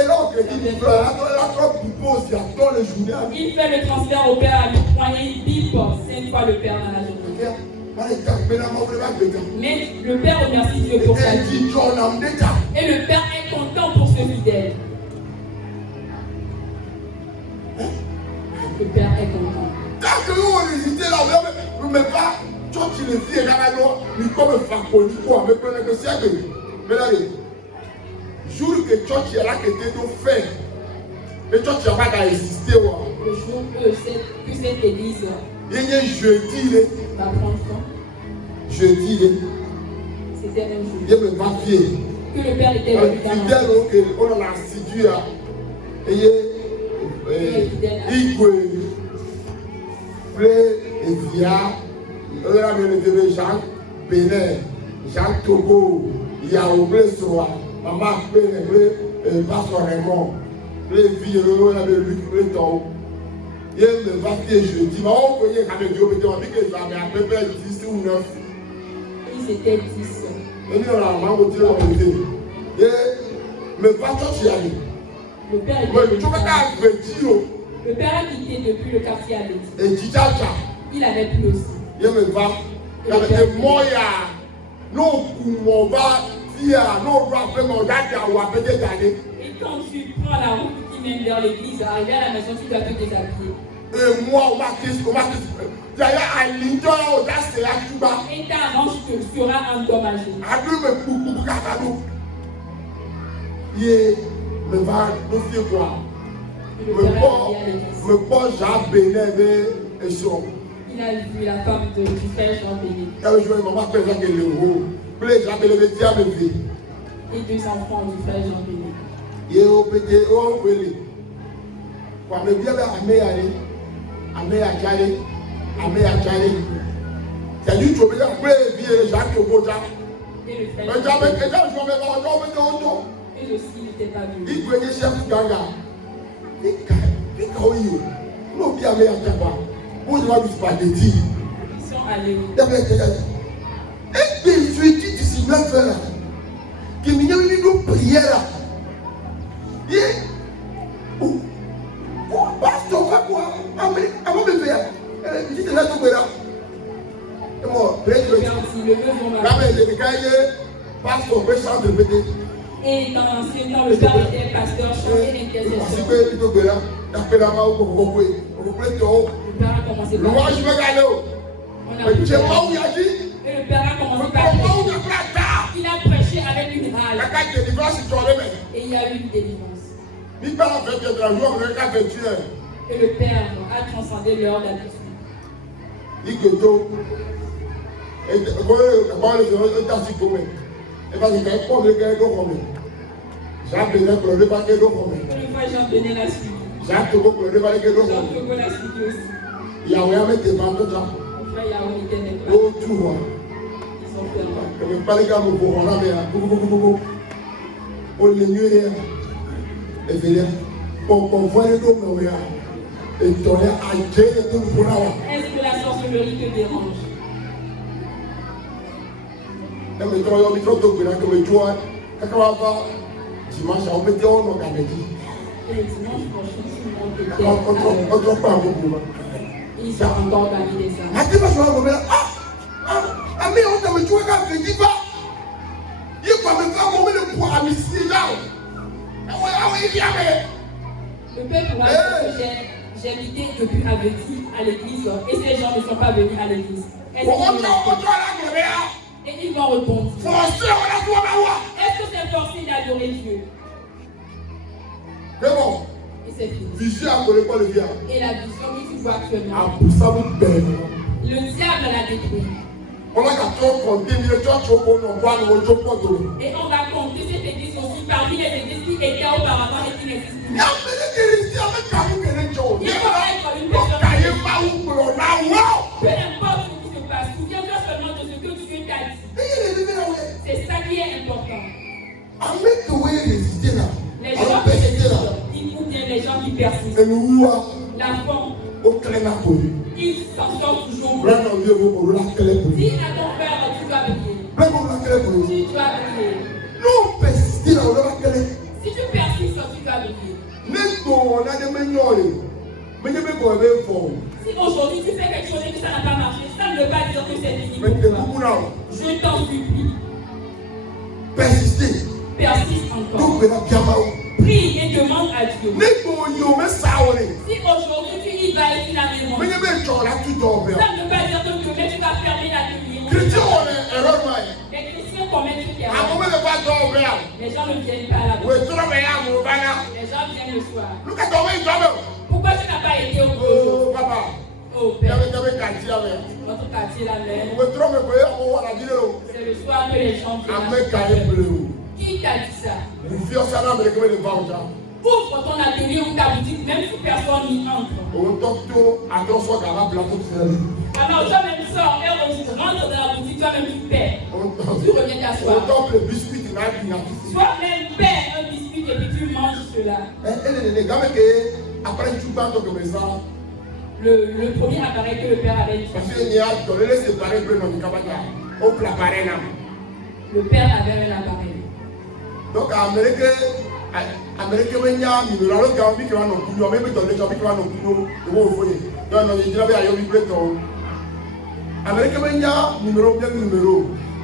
et là, on crédit il fait le transfert au père à l'Ukraine, il bip 5 fois le père dans la journée. Mais le père remercie Dieu pour sa vie. Et le père est content pour ce fidèle. Le père est content. Quand vous hésitez là, vous ne pas tu les filles là, mais comme un facoli, quoi, mais prenez que c'est mais là, jour que tu es là, que tu es fait, mais tu n'as pas qu'à exister. Le jour que cette église il y a jeudi, va prendre fin. Jeudi, c'était un jour. Il y a même pas fier. Que le père était venu dans fidèle, on a assidu à. Et il et via Jean Benin, Jean Togo, Yaoubé Soa, Maman Benin, Pastor Raymond, les filles, le Luc Breton. Il me va faire jeudi, mais on connaît quand même Dieu, mais on dit que j'avais à peu près 10 ou 9. Ils étaient 10. Et nous, on a maman dit, et me va toi, aller. Le père a quitté depuis le quartier à Béti. Et Tchacha. Il avait plus aussi. Il me va. Il y avait des moyens. Nous, on va dire, nous, on va faire mon date à Wapété d'aller. Et quand tu prends la route qui mène vers l'église, arrivé à la maison, tu dois te déshabiller. Et moi, on m'a dit, d'ailleurs, à l'intérieur, on a c'est la tuba. Et avant, tu seras endommagé. À nous, me coupe, cadeau. Yeah, me va, nous faire quoi? Me pas Jean Bénin et son. Il a vu la femme du frère Jean Bénin. Quand je vois maman faire que le haut, les Jean Bénin me dit à me vie. Et 2 enfants du frère Jean Bénin. Yeah, on peut dire, on peut dire. Quand me vient à Méali, à Méali, c'est lui qui veut après vivre les gens qui ont déjà. Et le frère. Mais jamais, je vais me Et aussi, il n'était pas venu. il connaît chef Ganga. Il you. Non, bien, mais à Taba. Vous devez du spaghetti. Ils sont allés. Et puis, je dis, tu sais, là, qui m'a mis une prière là. Pasteur, quoi? Avant de faire, je te laisse tomber là. Et moi, le pasteur peut chanter le et dans l'ancien temps, le père était pasteur, chantait l'intercession. Le père a commencé par et le père a commencé par il a prêché avec une rage. Et il y a eu une délivrance. Et le père a transcendé l'heure d'habitude. Jean Bénin pour le débat que l'on Une fois Jean Bénin l'a suivi. Jean Togo pour le débat que l'on Jean Togo l'a suivi aussi. Yahweh a mis des bandes de gens. Mon frère Yahweh était n'est pas. Oh, tu vois. Ils ont fait mal. Je ne veux pas les gars, mais on a mis un peu. On les nuit et bien, on voit les deux, mais et tu as à Dieu et tout le monde. Est-ce que la sorcellerie te dérange? Mais tu as eu trop de bien que tu vois. Quand on va dimanche, on met des on a gagné. Et le dimanche prochain, si On ne pas beaucoup. ils sont encore gagné ça. Mais on t'a mis jouer quand tu dis pas. Il faut me faire combien de poids à Missi là. Le peuple que j'ai invité depuis Aveti à l'église et ces gens ne sont pas venus à l'église. Et ils vont répondre. Est-ce que c'est forcé d'adorer Dieu? C'est bon. Et c'est fini. Vision à pas le bien. Et la vision que tu vois actuellement, le diable l'a détruit. On va compter, Et on va compter cette église aussi parmi les églises qui étaient auparavant et qui n'existent plus. Il faut être une personne. Peu importe ce qui se passe, souviens-toi seulement de ce que Dieu t'a dit. C'est ça qui est important. Les gens qui persistent, ou bien les gens qui persistent, la forme, ils s'en sortent toujours. Si à ton frère, tu dois briller. Tu dois briller. Si tu persistes, tu dois briller. Si aujourd'hui tu fais quelque chose et que ça n'a pas marché, ça ne veut pas dire que c'est fini pour toi. Je t'en supplie. Persiste encore. Prie et demande à Dieu. Si aujourd'hui tu y vas et tu n'as rien mangé, ça ne veut pas dire que demain tu vas fermer la lumière. Les chrétiens commettent ce qui est Les gens ne viennent pas là-bas. Les gens viennent le soir. Pourquoi tu n'as pas été au bureau? Oh Père, notre quartier là même. C'est le soir que les gens viennent. Qui t'a dit ça? Ouvre ton atelier ou ta boutique, même si personne n'y entre. Alors toi-même sors et rentre dans la boutique, toi-même tu perds. Tu reviens t'asseoir. Toi-même perds un biscuit et puis tu manges cela. Le premier appareil que le père avait utilisé. Le père avait un appareil. Donc, Amérique,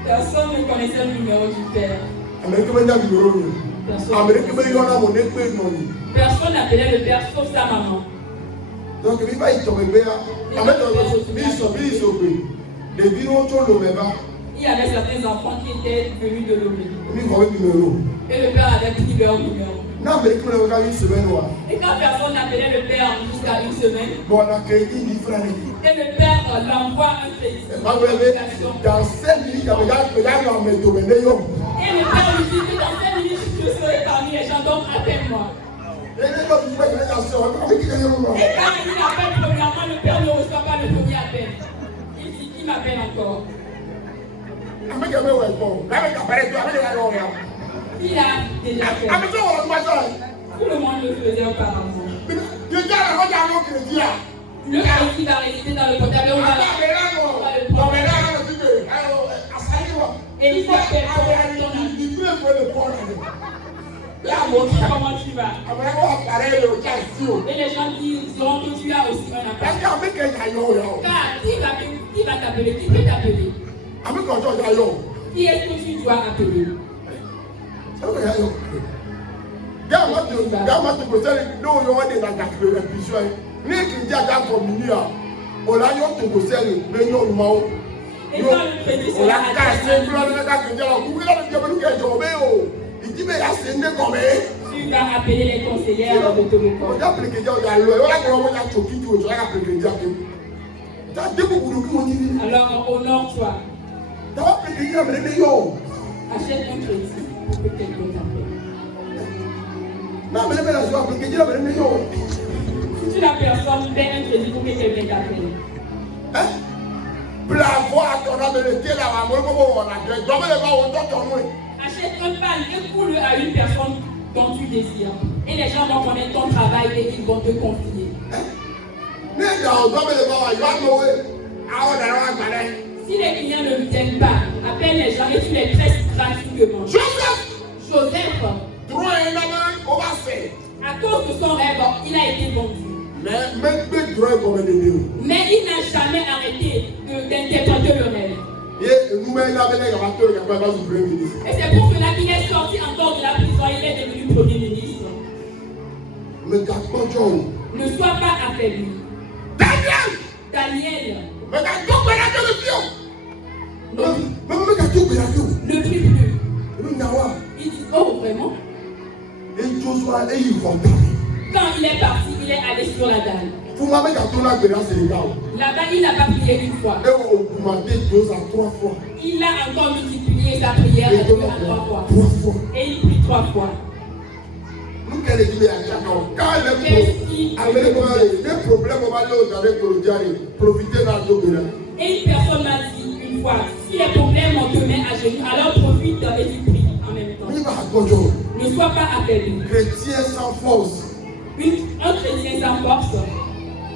personne ne connaissait le numéro du père. Personne n'appelait le père sauf sa maman. Donc il va y tomber bien. Avec il y avait certains enfants qui étaient venus de Lomé. Et le père avait pris leur numéro. Et quand personne n'appelait le père jusqu'à une semaine, et le père l'envoie un crédit. Et le père lui dit que dans 5 minutes, je serai parmi les gens, donc appelle-moi. Et quand il appelle premièrement, le père ne reçoit pas le premier appel. Il dit qu'il m'appelle encore. Il a déjà fait. Tout le monde le faisait auparavant. Le crédit va rester dans le portable. On va le prendre. Et il s'appelle comment tu vas? Et les gens diront que tu as aussi un appel. Car qui va t'appeler? Qui peut t'appeler? Qui est-ce que tu dois appeler? Et quand le crédit sera tu vas appeler les conseillères de Tomoko. Alors honore-toi. Achète un crédit pour que quelqu'un t'appelle. Si la personne fait un crédit pour que quelqu'un t'appelle. Achète un pan et coule-le à une personne dont tu désires. Et les gens vont connaître ton travail et ils vont te confier. Si les clients ne viennent pas, appelle les gens et tu les traites gratuitement. Joseph, à cause de son rêve, il a été vendu. Mais il n'a jamais arrêté d'interpréter le rêve. Et c'est pour cela qu'il est sorti encore de la prison, il est devenu premier ministre. Ne sois pas affaibli. Daniel. Ne prie plus. Il dit, oh vraiment? Quand il est parti, il est allé sur la dalle. Là-bas, il n'a pas prié une fois. Il a encore multiplié sa prière de 2 à 3 fois. Et il prie 3 fois. Et une personne m'a dit une fois, si les problèmes te mettent à genoux, alors profite et tu pries en même temps. Ne sois pas affaibli. Chrétien sans force. Un chrétien sans force.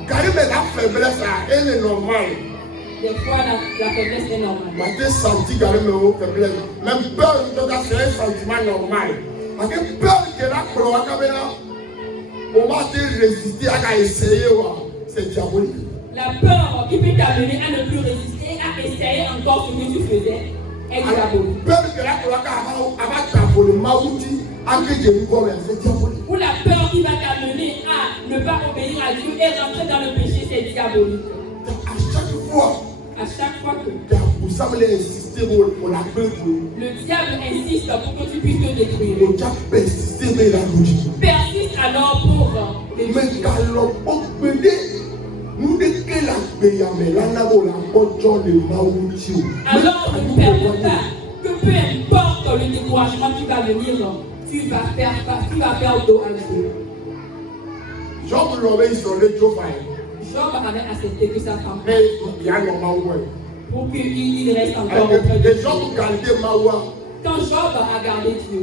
Car la faiblesse, elle est normale. Des fois, la faiblesse est normale. Même peur, c'est un sentiment normal. Parce que peur que la on va te résister à essayer, c'est diabolique. La peur qui peut t'amener à ne plus résister et à essayer encore ce que tu faisais est diabolique. Peur que la ou la peur qui va t'amener à ne pas obéir à Dieu et rentrer dans le péché, c'est diabolique. À chaque fois que le diable insiste pour que tu puisses te détruire. Persiste alors pour te détruire. Alors ne permets pas que peu importe le découragement qui va venir, tu vas faire dos à Dieu. Job avait accepté que sa femme pour qu'il reste encore auprès de Dieu. Quand Job a gardé Dieu,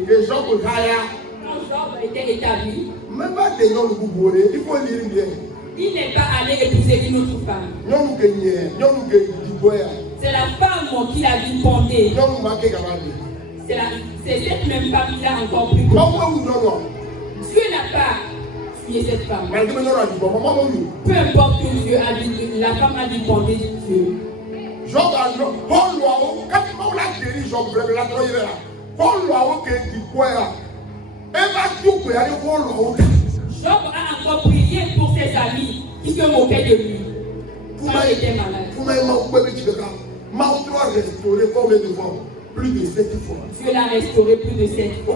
quand Job était établi, il n'est pas allé épouser une autre femme. C'est la femme qui l'a vu fonder. C'est cette même femme qui l'a encore plus fondée. Dieu n'a pas tué cette femme. Peu importe que Dieu a dit, la femme a dit fonder Dieu. Job a encore prié pour ses amis qui se moquaient de lui. Quand il était malade. Restauré combien de fois? Plus de 7 fois. Dieu l'a restauré plus de 7 fois.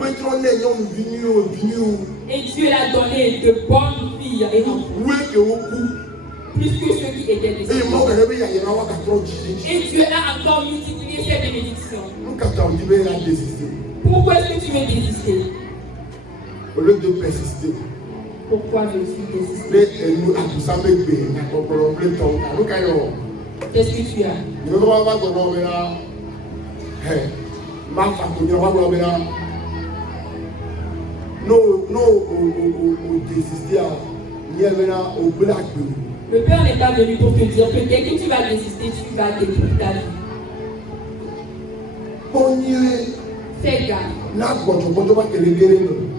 Et Dieu l'a donné de bonnes filles et enfants. Plus que ceux qui étaient décédés. Et Dieu a encore multiplié ses bénédictions. Pourquoi est-ce que tu veux désister? Au lieu de persister. Pourquoi je suis désisté? Qu'est-ce que tu as? Le Père n'est pas venu pour te dire que dès que tu vas désister, tu vas détruire ta vie. Fais gaffe.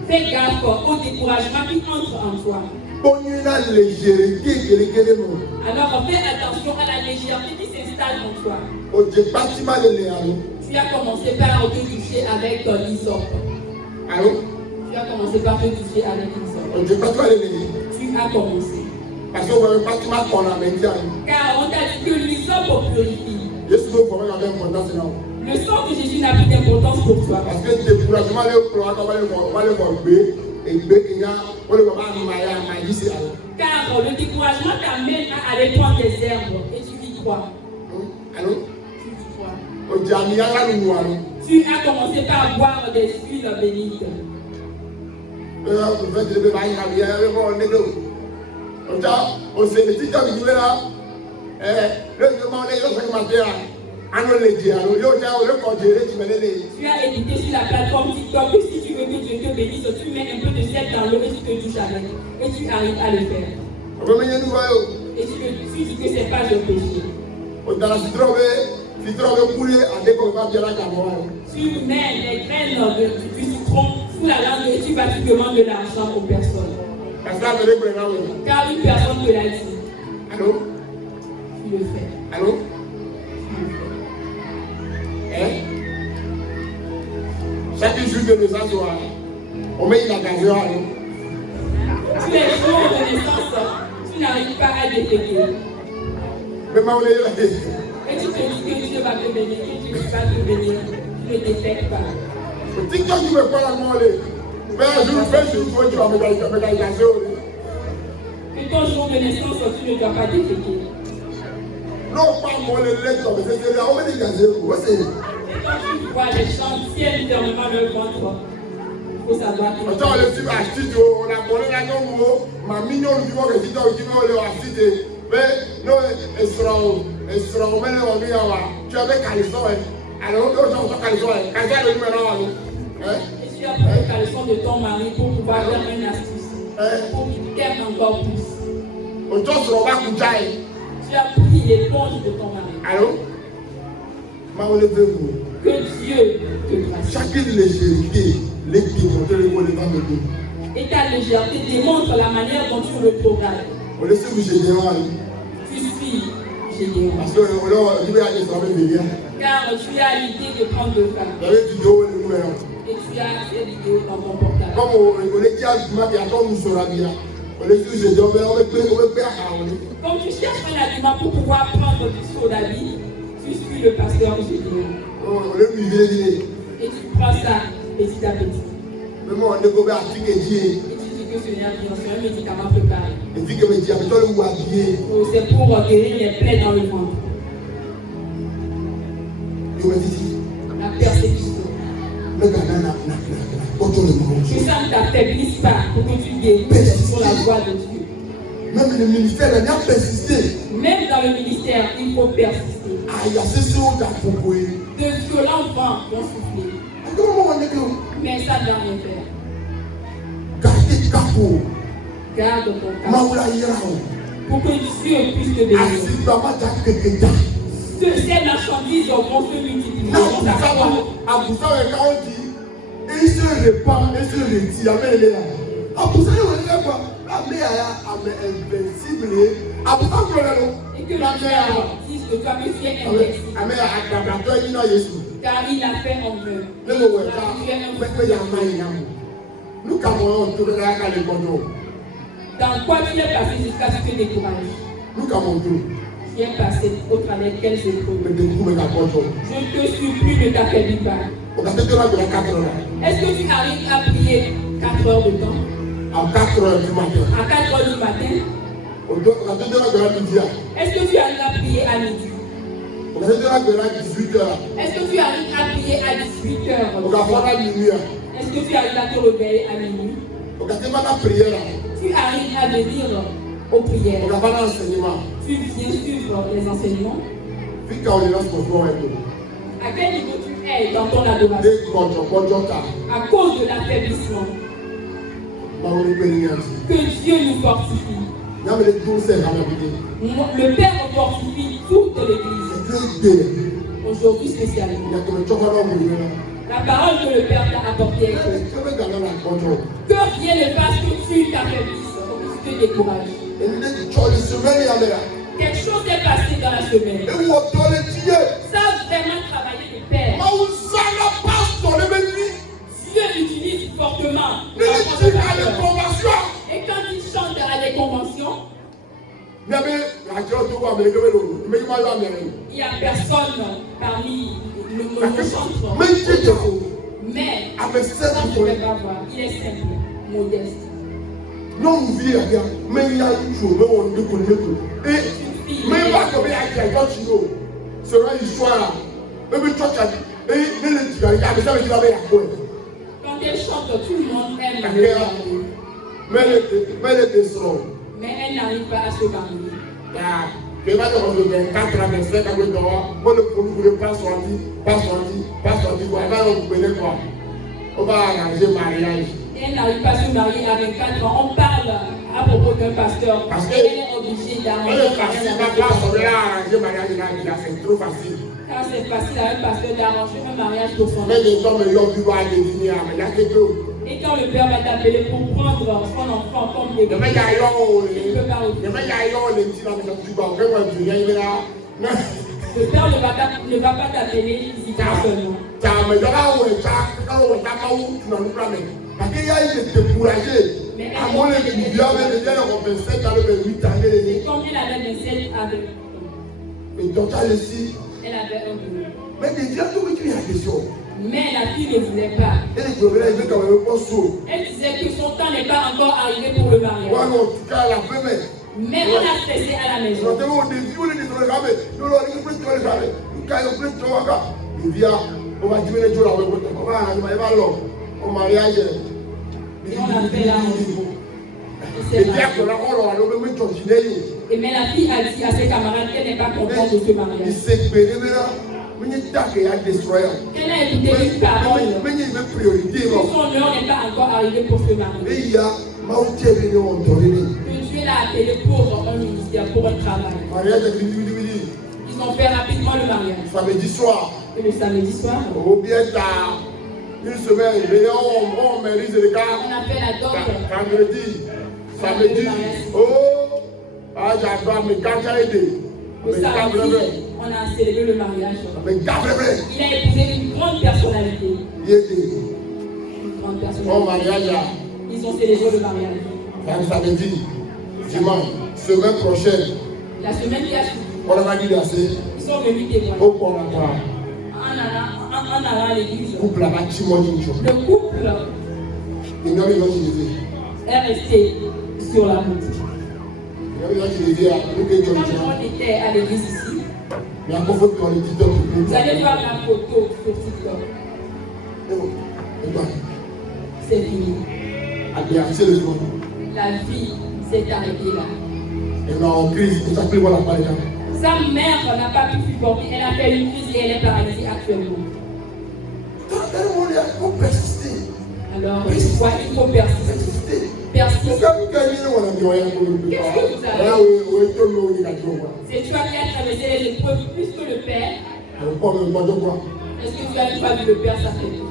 Fais gaffe au découragement qui entre en toi. Alors fais attention à la légèreté qui s'installe en toi. Tu as commencé par te toucher avec ton hysope. Tu as commencé par te toucher avec l'hysope. Tu as commencé. Car on t'a dit que l'hysope purifie. Le sang de Jésus n'a plus d'importance pour toi. Parce que le découragement car le découragement t'amène à aller prendre des herbes et tu y crois. Allô? Tu y crois. Tu as commencé par boire des huiles bénites. Tu as édité sur la plateforme TikTok que si tu veux que Dieu te bénisse, tu mets un peu de sel dans l'eau et tu te touches avec. Et tu arrives à le faire. Et tu dis que c'est pas un péché. Tu mets les graines du citron sous la langue et tu demandes de l'argent aux personnes. Car une personne te l'a dit. Allô? Tu le fais. Allô? Chaque jour de naissance, on met une occasion. Tous les jours de naissance, tu n'arrives pas à détecter. Et tu te dis que Dieu va te bénir, que Dieu va te bénir. Tu ne détectes pas. Et ton jour de naissance, tu ne dois pas détecter. Non, pas moi, les lettres, mais c'est là, on met des gazeux. Et quand tu vois les gens tiennent fermement leur ventre, il faut savoir que. Attends, le type a acheté, on a collé la gomme, ma mignonne du monde, qui dit, on l'a acheté. Mais non, elle sera au même endroit, tu avais caleçon, alors, on a caleçon, caleçon, le numéro, et tu as pris le caleçon de ton mari pour pouvoir faire une astuce, pour qu'il t'aime encore plus. On t'en sera pas couché. Tu as pris l'éponge de ton mari. Allô? Que Dieu te gracie. Chaque légèreté, les démontrer le mot de Dieu. Et ta légèreté démontre la manière dont tu le programmes. On laisse vous général. Tu suis général. Parce que tu vas aller travailler bien. Car tu as l'idée de prendre le cas. Et tu as ces vidéos dans ton portable. Comme on est dit à il y a comme nous sera bien. Comme tu cherches un argument pour pouvoir prendre du saut d'avis, tu suis le pasteur général. Et tu prends ça petit à petit. Et tu dis que ce n'est un médicament préparé. C'est pour guérir les plaies dans le ventre. La persécution. Que ça ne t'affaiblisse pas pour que tu guérisses pour la voix de Dieu. Même le ministère, il a persisté. Même dans le ministère, il faut persister. Il y a ces choses à proposer. De violents vents vont souffler. Mais ça ne doit rien faire. Garde ton cap. Pour que Dieu puisse te bénir. Que ces marchandises vont se multiplier. Il se répand, il se retire. Amen. Il est là. Vous savez, on est quoi? La mère est invincible. Et que la mère dise que toi, tu es invincible. Amen. Car il a fait en eux. Dans quoi tu es passé jusqu'à ce que tu te décourages? Look at mon dos. Tu es passé au travers quelles épreuves? Je ne te supplie, ne t'affaiblis pas. Est-ce que tu arrives à prier 4 heures de temps? À 4 heures du matin. À 4 heures du matin? Est-ce que tu arrives à prier à midi? Est-ce que tu arrives à prier à 18 heures? Est-ce que tu arrives à te réveiller à minuit? Tu arrives à venir aux prières? Tu viens suivre les enseignements? À quel niveau tu es dans ton adoration? À cause de l'affaiblissement. Que Dieu nous fortifie. Le Père nous fortifie toute l'Église. Aujourd'hui spécialement. La parole que le Père t'a apportée est que rien ne fasse que tu t'affaiblisses ou que tu te décourages. Quelque chose est passé dans la semaine. Ça a vraiment travaillé le Père. Dieu utilise fortement. Et quand il chante à des conventions, il n'y a personne parmi nos chanteurs. Mais ça, je ne vais pas voir. Il est simple, modeste. Non, vie, mais il y a une chose, mais pas comme il y a quelqu'un qui nous sera une histoire. Quand elle chante, tout le monde aime la mais elle n'arrive pas à se marier. Je vais pas te dire 24 ans, 25 ans, on ne pas sortir, on va arranger mariage. Elle n'arrive pas à se marier à 24 ans. On parle à propos d'un pasteur. Parce qu'elle est obligée d'arranger un mariage. C'est trop facile. Quand c'est facile à un pasteur d'arranger un mariage pour son enfant. Et quand le Père va t'appeler pour prendre son enfant comme des bébés, il ne peut pas le Père ne va pas t'appeler physiquement seulement. Mais comme elle avait 27 avec elle avait un boulot. Mais la fille ne voulait pas. Elle disait que son temps n'est pas encore arrivé pour le mariage. Mais on a stressé à la maison. Et on a fait la et mais la fille a dit à ses camarades qu'elle n'est pas contente de ce mariage. Elle a écouté une parole. Son heure n'est pas encore arrivée pour se marier. Que Dieu l'a appelé pour un ministère, pour un travail. Ils ont fait rapidement le mariage. Samedi soir. Et le samedi soir. Une semaine, on mérite les gars. On a fait la dot. Samedi. Oh, j'adore mes gars qui ont aidé. Le samedi, on a célébré le mariage. Il a épousé une grande personnalité. Une grande personnalité. Ils ont célébré le mariage. Samedi, dimanche, semaine prochaine. La semaine qui a suivi. On a dit assez. Ils sont venus témoigner. En allant à l'église. Le couple est resté sur la route. Quand on était à l'église ici, vous allez voir la photo sur TikTok. C'est fini. La vie s'est arrêtée là. Sa mère n'a pas pu supporter. Elle a fait une crise et elle est paralysée actuellement. Alors, il faut persister. Persister. Qu'est-ce que vous avez? C'est toi qui as traversé les épreuves plus que le Père. Est-ce que tu as pas vu le Père s'affaiblir?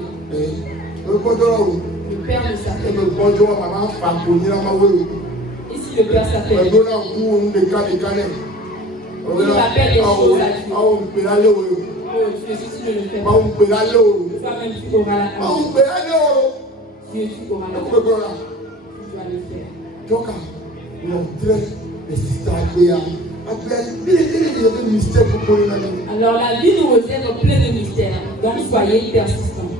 Le Père ne s'affaiblit pas. Ici, le Père s'affaiblit. Il rappelle des choses à Dieu. Oh, ceci ne le fait pas. Toi-même, tu auras la Dieu, tu auras la tu dois le faire. montrer les systèmes. Alors la vie nous réserve plein de mystères. Donc soyez persistants.